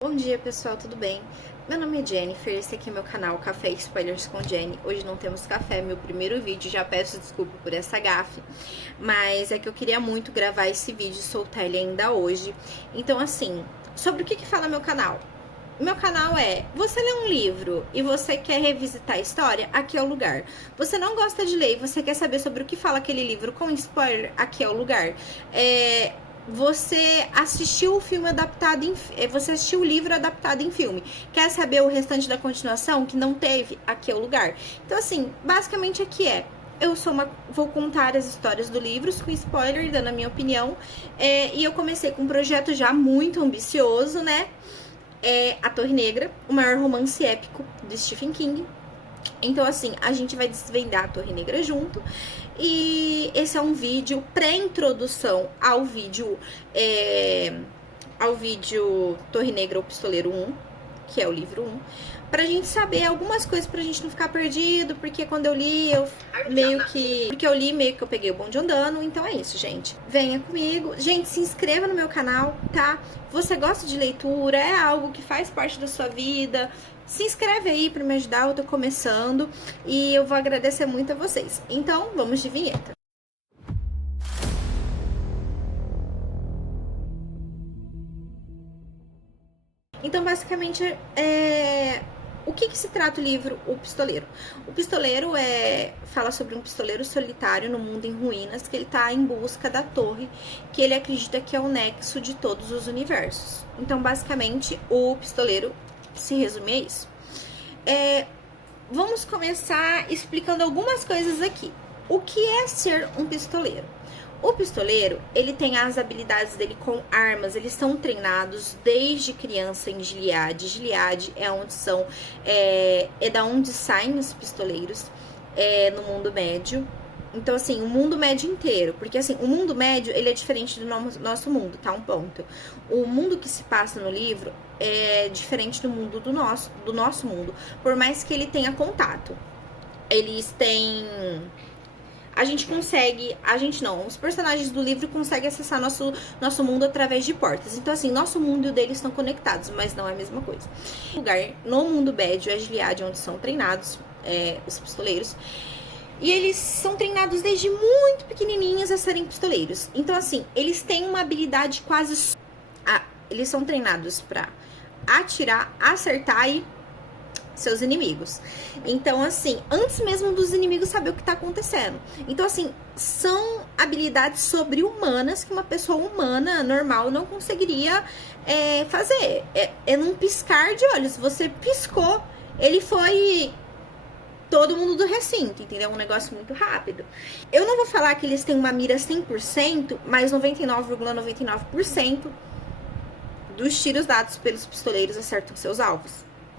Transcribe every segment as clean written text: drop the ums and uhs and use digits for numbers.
Bom dia pessoal, tudo bem? Meu nome é Jennifer, esse aqui é meu canal Café Spoilers com Jenny. Hoje não temos café, meu primeiro vídeo, já peço desculpa por essa gafe, mas é que eu queria muito gravar esse vídeo e soltar ele ainda hoje. Então assim, sobre o que fala meu canal? Meu canal é, você lê um livro e você quer revisitar a história? Aqui é o lugar. Você não gosta de ler e você quer saber sobre o que fala aquele livro com spoiler? Aqui é o lugar. Você assistiu o filme adaptado você assistiu o livro adaptado em filme. Quer saber o restante da continuação que não teve? Aqui é o lugar. Então assim, basicamente aqui vou contar as histórias do livro com spoiler, dando a minha opinião. E eu comecei com um projeto já muito ambicioso, né? A Torre Negra, o maior romance épico de Stephen King. Então assim, a gente vai desvendar a Torre Negra junto. E esse é um vídeo pré-introdução ao vídeo Torre Negra, o Pistoleiro 1, que é o livro 1, pra gente saber algumas coisas, pra gente não ficar perdido, porque quando eu li, eu meio que eu peguei o bonde andando. Então é isso, gente. Venha comigo. Gente, se inscreva no meu canal, tá? Você gosta de leitura? É algo que faz parte da sua vida? Se inscreve aí pra me ajudar, eu tô começando e eu vou agradecer muito a vocês. Então, vamos de vinheta. Então, basicamente, o que se trata o livro O Pistoleiro? O Pistoleiro fala sobre um pistoleiro solitário no mundo em ruínas, que ele tá em busca da torre, que ele acredita que é o nexo de todos os universos. Então, basicamente, o Pistoleiro se resume a isso. Vamos começar explicando algumas coisas aqui. O que é ser um pistoleiro? O pistoleiro, ele tem as habilidades dele com armas, eles são treinados desde criança em Gilead. Gilead é da onde saem os pistoleiros no mundo médio. Então, assim, o mundo médio inteiro, porque assim, o mundo médio, ele é diferente do nosso mundo, tá? Um ponto. O mundo que se passa no livro é diferente do mundo do nosso mundo, por mais que ele tenha contato. Eles têm... os personagens do livro conseguem acessar nosso mundo através de portas. Então, assim, nosso mundo e o deles estão conectados, mas não é a mesma coisa. O lugar no mundo médio é Gilead, onde são treinados os pistoleiros. E eles são treinados desde muito pequenininhos a serem pistoleiros. Então, assim, eles têm uma habilidade quase... eles são treinados pra atirar, acertar e seus inimigos. Então, assim, antes mesmo dos inimigos saber o que tá acontecendo. Então, assim, são habilidades sobre-humanas que uma pessoa humana normal não conseguiria fazer. É num piscar de olhos. Você piscou, ele foi... todo mundo do recinto, entendeu? Um negócio muito rápido. Eu não vou falar que eles têm uma mira 100%, mas 99,99% dos tiros dados pelos pistoleiros acertam seus alvos.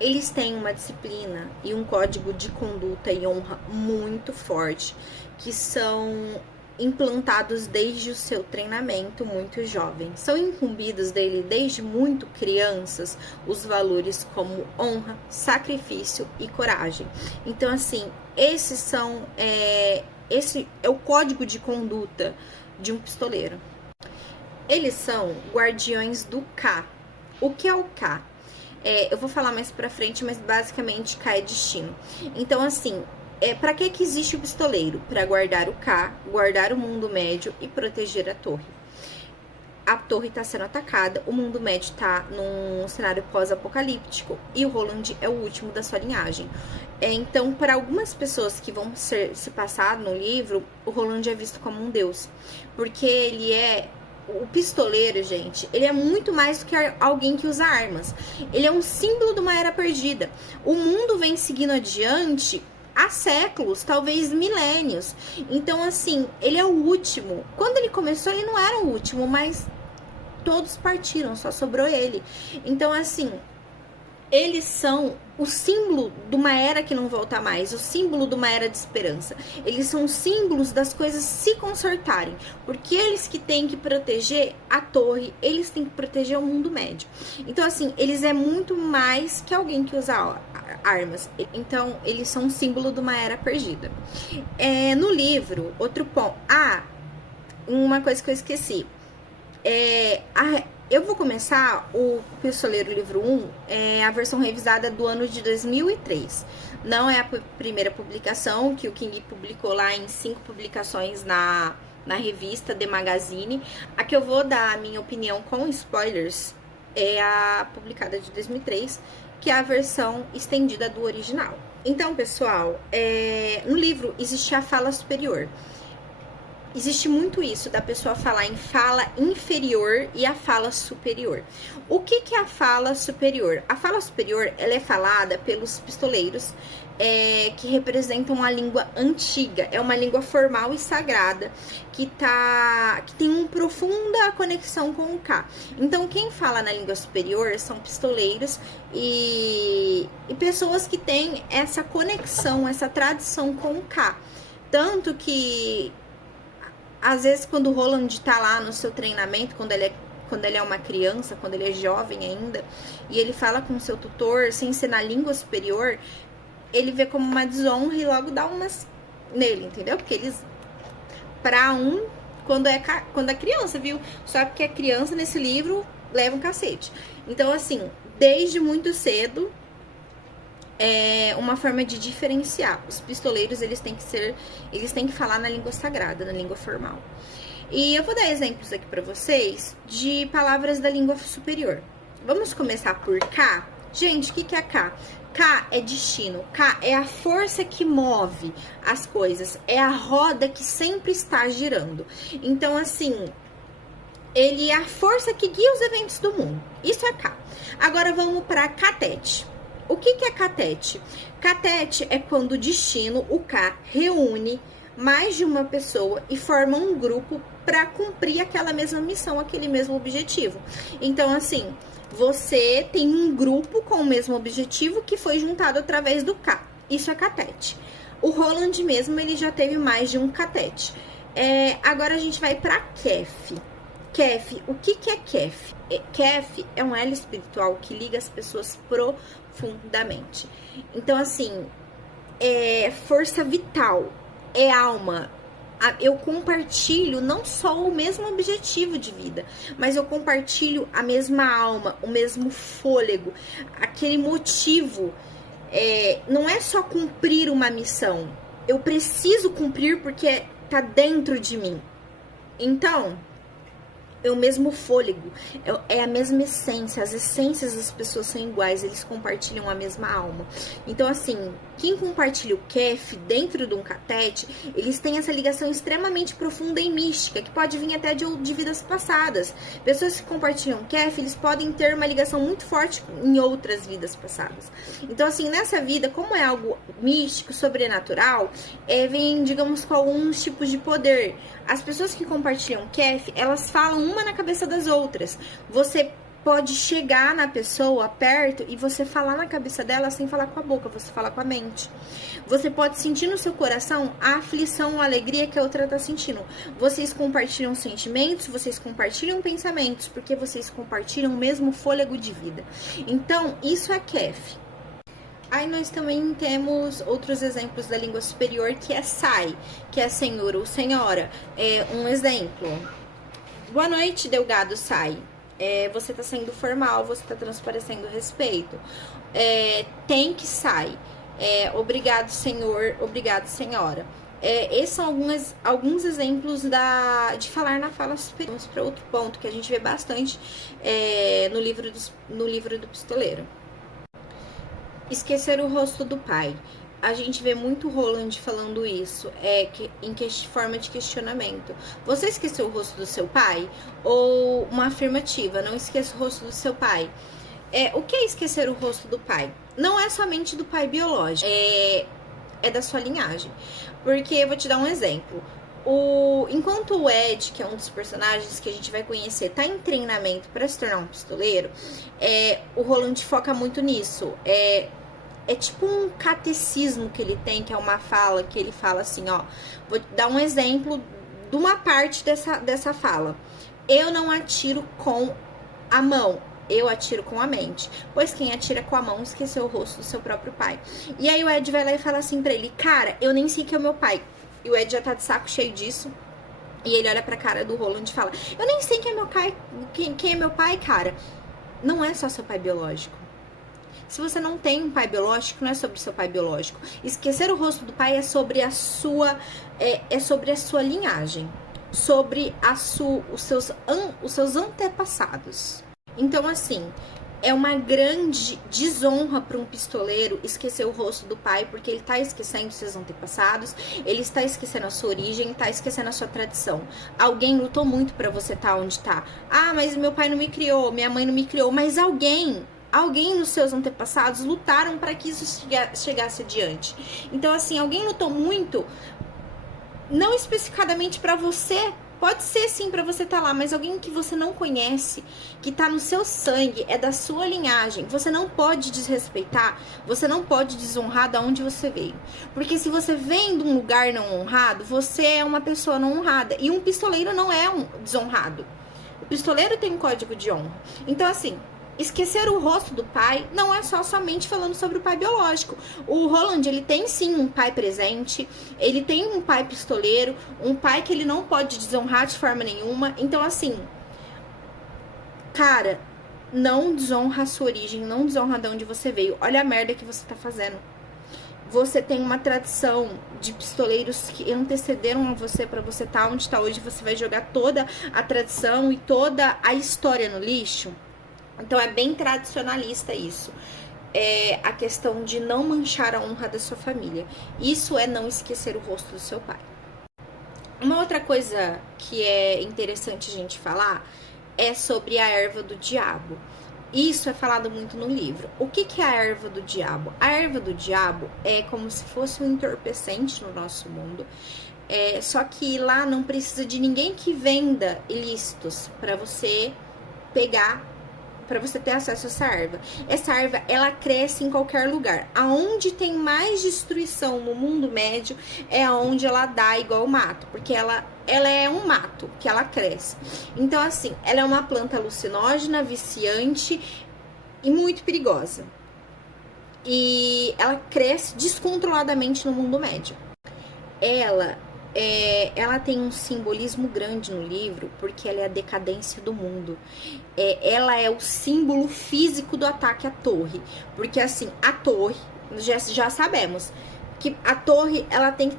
Eles têm uma disciplina e um código de conduta e honra muito forte, que são implantados desde o seu treinamento muito jovem. São incumbidos dele desde muito crianças os valores como honra, sacrifício e coragem. Então, assim, esse é o código de conduta de um pistoleiro. Eles são guardiões do K. O que é o K? Eu vou falar mais pra frente, mas basicamente K é destino. Então, assim, para que existe o pistoleiro? Para guardar o K, guardar o mundo médio e proteger a torre. A torre está sendo atacada, o mundo médio está num cenário pós-apocalíptico e o Roland é o último da sua linhagem. Então, para algumas pessoas que vão se passar no livro, o Roland é visto como um deus, porque o pistoleiro, gente, ele é muito mais do que alguém que usa armas. Ele é um símbolo de uma era perdida. O mundo vem seguindo adiante há séculos, talvez milênios. Então, assim, ele é o último. Quando ele começou, ele não era o último, mas todos partiram, só sobrou ele. Então, assim, eles são o símbolo de uma era que não volta mais, o símbolo de uma era de esperança. Eles são símbolos das coisas se consertarem, porque eles que têm que proteger a torre, eles têm que proteger o mundo médio. Então, assim, eles é muito mais que alguém que usa armas. Então, eles são um símbolo de uma era perdida. No livro, outro ponto... uma coisa que eu esqueci. Eu vou começar o Pistoleiro livro 1, a versão revisada do ano de 2003. Não é a primeira publicação que o King publicou lá em 5 publicações na revista The Magazine. A que eu vou dar a minha opinião com spoilers é a publicada de 2003, que é a versão estendida do original. Então, pessoal, no livro existe a fala superior. Existe muito isso, da pessoa falar em fala inferior e a fala superior. O que é a fala superior? A fala superior, ela é falada pelos pistoleiros, que representam a língua antiga. É uma língua formal e sagrada, que tem uma profunda conexão com o Ka. Então, quem fala na língua superior são pistoleiros e pessoas que têm essa conexão, essa tradição com o Ka. Tanto que às vezes, quando o Roland tá lá no seu treinamento, quando ele é uma criança, quando ele é jovem ainda, e ele fala com o seu tutor, sem ser na língua superior, ele vê como uma desonra e logo dá umas nele, entendeu? Porque eles, quando é criança, viu? Só porque é criança, nesse livro, leva um cacete. Então, assim, desde muito cedo, é uma forma de diferenciar. Os pistoleiros, eles têm que falar na língua sagrada, na língua formal. E eu vou dar exemplos aqui pra vocês de palavras da língua superior. Vamos começar por Ka. Gente, o que é Ka? Ka é destino. Ka é a força que move as coisas. É a roda que sempre está girando. Então, assim, ele é a força que guia os eventos do mundo. Isso é Ka. Agora vamos para Katete. O que é Katete? Katete é quando o destino, o Ka, reúne mais de uma pessoa e forma um grupo para cumprir aquela mesma missão, aquele mesmo objetivo. Então, assim, você tem um grupo com o mesmo objetivo que foi juntado através do Ka. Isso é Katete. O Roland mesmo, ele já teve mais de um Katete. Agora a gente vai para Kef. Kef, o que é Kef? Kef é um elo espiritual que liga as pessoas profundamente. Então, assim, é força vital, é alma. Eu compartilho não só o mesmo objetivo de vida, mas eu compartilho a mesma alma, o mesmo fôlego, aquele motivo. Não é só cumprir uma missão, eu preciso cumprir porque tá dentro de mim. Então, é o mesmo fôlego, é a mesma essência, as essências das pessoas são iguais, eles compartilham a mesma alma. Então, assim, quem compartilha o Kef dentro de um Katete, eles têm essa ligação extremamente profunda e mística, que pode vir até de vidas passadas. Pessoas que compartilham Kef, eles podem ter uma ligação muito forte em outras vidas passadas. Então, assim, nessa vida, como é algo místico, sobrenatural, vem, digamos, com alguns tipos de poder. As pessoas que compartilham Kef, elas falam uma na cabeça das outras. Você pode chegar na pessoa perto e você falar na cabeça dela sem falar com a boca, você fala com a mente. Você pode sentir no seu coração a aflição, a alegria que a outra tá sentindo. Vocês compartilham sentimentos, vocês compartilham pensamentos, porque vocês compartilham o mesmo fôlego de vida. Então, isso é Kef. Aí nós também temos outros exemplos da língua superior, que é Sai, que é senhor ou senhora. Um exemplo. Boa noite, Delgado Sai. Você tá sendo formal, você tá transparecendo respeito. Tem que Sai. Obrigado, senhor, obrigado, senhora. Esses são alguns exemplos de falar na fala superior. Vamos para outro ponto que a gente vê bastante no livro do pistoleiro. Esquecer o rosto do pai. A gente vê muito Roland falando isso, em forma de questionamento. Você esqueceu o rosto do seu pai? Ou uma afirmativa, não esqueça o rosto do seu pai. O que é esquecer o rosto do pai? Não é somente do pai biológico, é da sua linhagem. Porque eu vou te dar um exemplo. Enquanto o Ed, que é um dos personagens que a gente vai conhecer, tá em treinamento para se tornar um pistoleiro, o Roland foca muito nisso. É tipo um catecismo que ele tem, que é uma fala que ele fala assim, ó. Vou dar um exemplo de uma parte dessa fala. Eu não atiro com a mão, eu atiro com a mente. Pois quem atira com a mão esqueceu o rosto do seu próprio pai. E aí o Ed vai lá e fala assim pra ele, cara, eu nem sei que é o meu pai. E o Ed já tá de saco cheio disso. E ele olha pra cara do Roland e fala: eu nem sei quem é meu pai, quem é meu pai, cara. Não é só seu pai biológico. Se você não tem um pai biológico, não é sobre seu pai biológico. Esquecer o rosto do pai é sobre a sua, sobre a sua linhagem, sobre os seus antepassados. Então, assim, é uma grande desonra para um pistoleiro esquecer o rosto do pai, porque ele tá esquecendo seus antepassados, ele está esquecendo a sua origem, está esquecendo a sua tradição. Alguém lutou muito para você estar onde tá. Ah, mas meu pai não me criou, minha mãe não me criou, mas alguém nos seus antepassados lutaram para que isso chegasse adiante. Então, assim, alguém lutou muito, não especificadamente para você. Pode ser sim pra você estar lá, mas alguém que você não conhece, que tá no seu sangue, é da sua linhagem. Você não pode desrespeitar, você não pode desonrar da onde você veio. Porque se você vem de um lugar não honrado, você é uma pessoa não honrada. E um pistoleiro não é um desonrado. O pistoleiro tem um código de honra. Então, assim, esquecer o rosto do pai não é somente falando sobre o pai biológico. O Roland, ele tem sim um pai presente, ele tem um pai pistoleiro, um pai que ele não pode desonrar de forma nenhuma. Então, assim, cara, não desonra a sua origem, não desonra de onde você veio. Olha a merda que você tá fazendo. Você tem uma tradição de pistoleiros que antecederam a você para você estar onde está hoje. Você vai jogar toda a tradição e toda a história no lixo. Então é bem tradicionalista isso. É a questão de não manchar a honra da sua família. Isso é não esquecer o rosto do seu pai. Uma outra coisa que é interessante a gente falar é sobre a erva do diabo. Isso é falado muito no livro. O que é a erva do diabo? A erva do diabo é como se fosse um entorpecente no nosso mundo. Só que lá não precisa de ninguém que venda ilícitos para você pegar, para você ter acesso a essa erva. Essa erva, ela cresce em qualquer lugar. Aonde tem mais destruição no mundo médio é aonde ela dá igual o mato, porque ela é um mato que ela cresce. Então, assim, ela é uma planta alucinógena, viciante e muito perigosa. E ela cresce descontroladamente no mundo médio. Ela tem um simbolismo grande no livro, porque ela é a decadência do mundo. Ela é o símbolo físico do ataque à torre. Porque, assim, a torre, já sabemos que a torre, ela tem que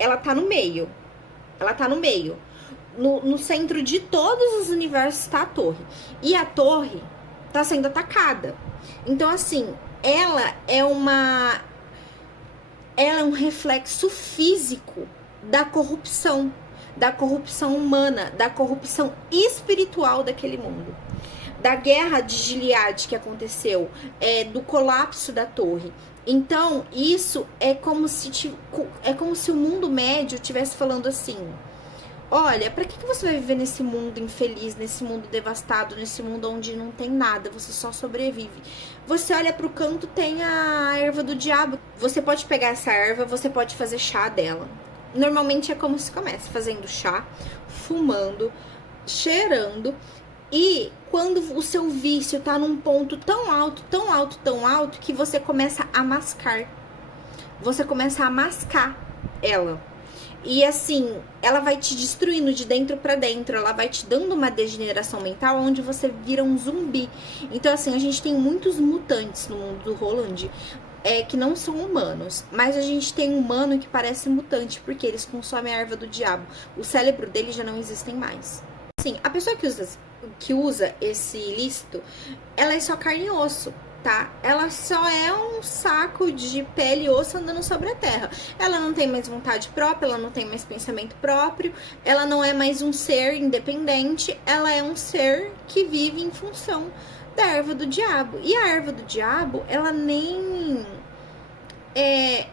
ela tá no meio. Ela tá no meio. No centro de todos os universos está a torre. E a torre tá sendo atacada. Então, assim, ela é um reflexo físico da corrupção humana, da corrupção espiritual daquele mundo, da guerra de Gilead que aconteceu, do colapso da torre. Então, isso é como se o mundo médio estivesse falando assim: olha, pra que você vai viver nesse mundo infeliz, nesse mundo devastado, nesse mundo onde não tem nada, você só sobrevive? Você olha pro canto, tem a erva do diabo. Você pode pegar essa erva, você pode fazer chá dela. Normalmente é como se começa, fazendo chá, fumando, cheirando. E quando o seu vício tá num ponto tão alto, tão alto, tão alto, que você começa a mascar. Você começa a mascar ela. E assim, ela vai te destruindo de dentro pra dentro, ela vai te dando uma degeneração mental onde você vira um zumbi. Então, assim, a gente tem muitos mutantes no mundo do Roland, que não são humanos, mas a gente tem um humano que parece mutante, porque eles consomem a erva do diabo. O cérebro deles já não existem mais. Assim, a pessoa que usa esse ilícito, ela é só carne e osso, tá? Ela só é um saco de pele e osso andando sobre a terra. Ela não tem mais vontade própria, ela não tem mais pensamento próprio, ela não é mais um ser independente, ela é um ser que vive em função da erva do diabo. E a erva do diabo, ela nem é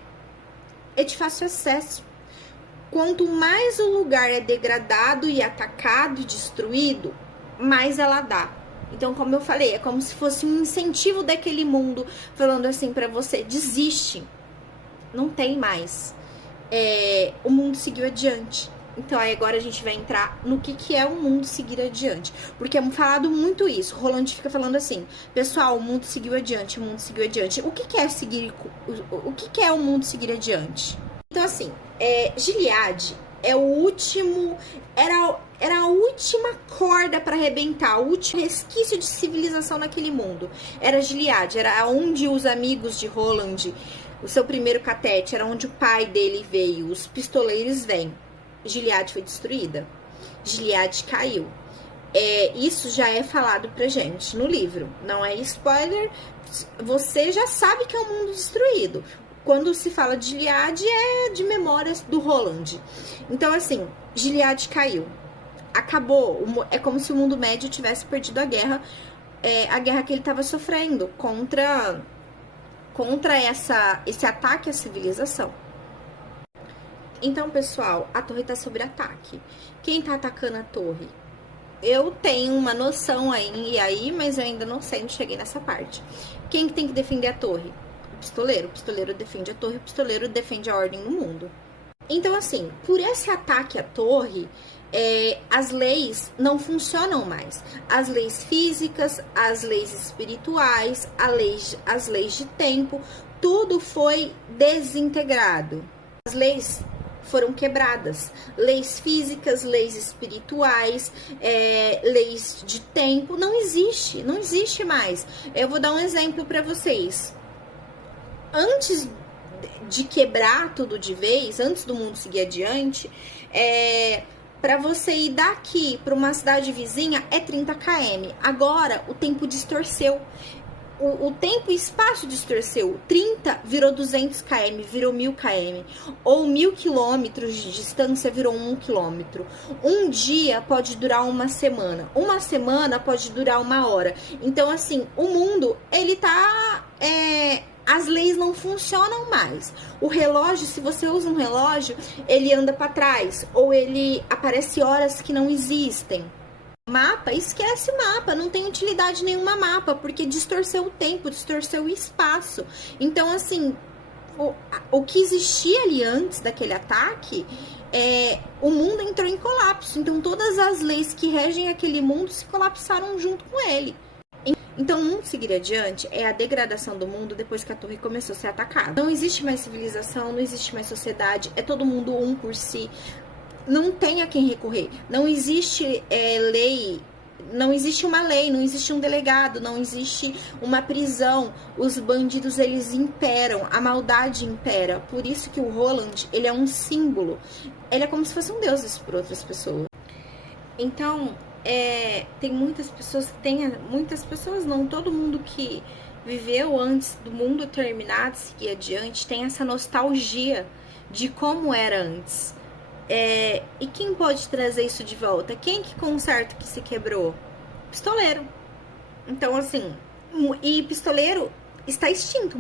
de fácil acesso. Quanto mais o lugar é degradado e atacado e destruído, mais ela dá. Então, como eu falei, é como se fosse um incentivo daquele mundo falando assim pra você: desiste, não tem mais. O mundo seguiu adiante. Então, aí agora a gente vai entrar no que é o mundo seguir adiante. Porque é falado muito isso. Roland fica falando assim: pessoal, o mundo seguiu adiante, o mundo seguiu adiante. O que é seguir? O que é o mundo seguir adiante? Então, assim, Gilead é o último, era a última corda para arrebentar, o último resquício de civilização naquele mundo. Era Gilead, era onde os amigos de Roland, o seu primeiro catete, era onde o pai dele veio, os pistoleiros vêm. Gilead foi destruída. Gilead caiu. Isso já é falado pra gente no livro. Não é spoiler. Você já sabe que é um mundo destruído. Quando se fala de Gilead, é de memórias do Roland. Então, assim, Gilead caiu. Acabou. É como se o mundo médio tivesse perdido a guerra. A guerra que ele estava sofrendo contra esse ataque à civilização. Então, pessoal, a torre tá sob ataque. Quem tá atacando a torre? Eu tenho uma noção aí, mas eu ainda não sei, não cheguei nessa parte. Quem que tem que defender a torre? O pistoleiro. O pistoleiro defende a torre, o pistoleiro defende a ordem no mundo. Então, assim, por esse ataque à torre, as leis não funcionam mais. As leis físicas, as leis espirituais, as leis de tempo, tudo foi desintegrado. As leis foram quebradas. Leis físicas, leis espirituais, leis de tempo, não existe mais. Eu vou dar um exemplo para vocês. Antes de quebrar tudo de vez, antes do mundo seguir adiante, para você ir daqui para uma cidade vizinha é 30 km. Agora o tempo distorceu. O tempo e espaço distorceu. 30 virou 200 km, virou 1000 km. Ou 1000 km de distância virou 1 km. Um dia pode durar uma semana. Uma semana pode durar uma hora. Então, assim, o mundo, ele tá... as leis não funcionam mais. O relógio, se você usa um relógio, ele anda para trás. Ou ele aparece horas que não existem. Mapa, esquece mapa, não tem utilidade nenhuma mapa, porque distorceu o tempo, distorceu o espaço. Então, assim, o que existia ali antes daquele ataque, o mundo entrou em colapso. Então, todas as leis que regem aquele mundo se colapsaram junto com ele. Então, o mundo seguir adiante é a degradação do mundo depois que a torre começou a ser atacada. Não existe mais civilização, não existe mais sociedade, é todo mundo um por si. Não tem a quem recorrer. Não existe lei, não existe uma lei, não existe um delegado, não existe uma prisão. Os bandidos, eles imperam, a maldade impera. Por isso que o Roland, ele é um símbolo. Ele é como se fosse um deus para outras pessoas. Então, tem muitas pessoas não, todo mundo que viveu antes do mundo terminar, de seguir adiante, tem essa nostalgia de como era antes. E quem pode trazer isso de volta? Quem que conserta o que se quebrou? Pistoleiro. Então, assim, e pistoleiro está extinto.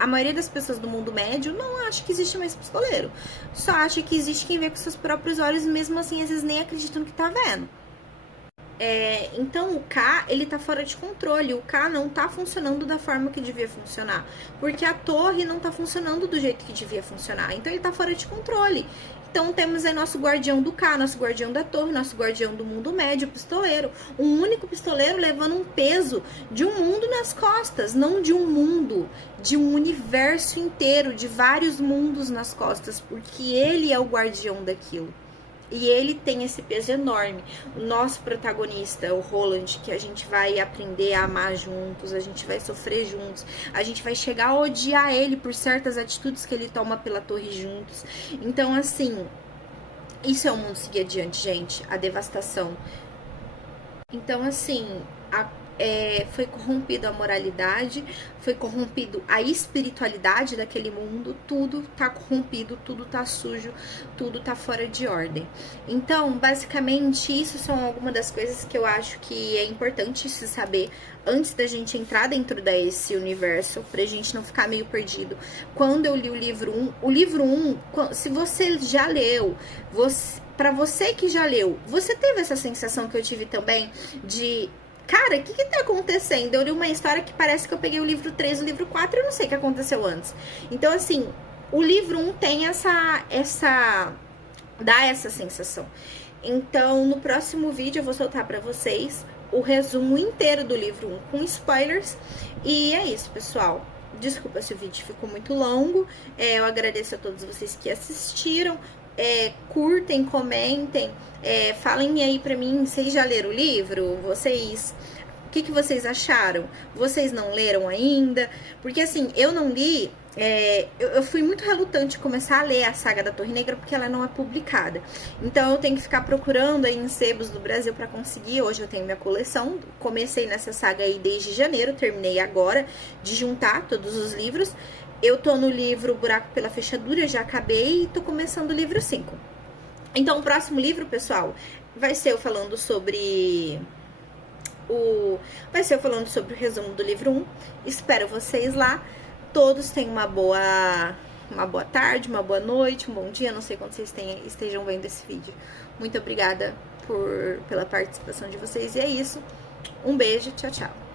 A maioria das pessoas do mundo médio não acha que existe mais pistoleiro. Só acha que existe quem vê com seus próprios olhos, mesmo assim, às vezes nem acreditam no que tá vendo. Então o K, ele tá fora de controle. O K não tá funcionando da forma que devia funcionar, porque a torre não tá funcionando do jeito que devia funcionar. Então ele tá fora de controle. Então temos aí nosso guardião do K, nosso guardião da torre, nosso guardião do mundo médio, o pistoleiro. Um único pistoleiro levando um peso de um mundo nas costas, não de um mundo, de um universo inteiro, de vários mundos nas costas, porque ele é o guardião daquilo. E ele tem esse peso enorme. O nosso protagonista, o Roland, que a gente vai aprender a amar juntos, a gente vai sofrer juntos, a gente vai chegar a odiar ele por certas atitudes que ele toma pela torre juntos. Então, assim, isso é o mundo seguir adiante, gente. A devastação. Então, assim, foi corrompido a moralidade, foi corrompido a espiritualidade daquele mundo, tudo tá corrompido, tudo tá sujo, tudo tá fora de ordem. Então, basicamente, isso são algumas das coisas que eu acho que é importante se saber antes da gente entrar dentro desse universo, pra gente não ficar meio perdido. Quando eu li o livro 1, se você já leu, pra você que já leu, você teve essa sensação que eu tive também de... Cara, o que tá acontecendo? Eu li uma história que parece que eu peguei o livro 3, o livro 4 e eu não sei o que aconteceu antes. Então, assim, o livro 1 tem dá essa sensação. Então, no próximo vídeo eu vou soltar pra vocês o resumo inteiro do livro 1 com spoilers. E é isso, pessoal. Desculpa se o vídeo ficou muito longo. Eu agradeço a todos vocês que assistiram. curtem, comentem, falem aí pra mim, vocês já leram o livro? O que vocês acharam? Vocês não leram ainda? Porque assim, eu não li, eu fui muito relutante começar a ler a saga da Torre Negra porque ela não é publicada. Então eu tenho que ficar procurando aí em sebos do Brasil para conseguir. Hoje eu tenho minha coleção, comecei nessa saga aí desde janeiro, terminei agora de juntar todos os livros. Eu tô no livro Buraco pela Fechadura, já acabei e tô começando o livro 5. Então o próximo livro, pessoal, vai ser eu falando sobre o resumo do livro 1. Espero vocês lá. Todos tenham uma boa tarde, uma boa noite, um bom dia. Não sei quando vocês estejam vendo esse vídeo. Muito obrigada pela participação de vocês. E é isso. Um beijo. Tchau, tchau.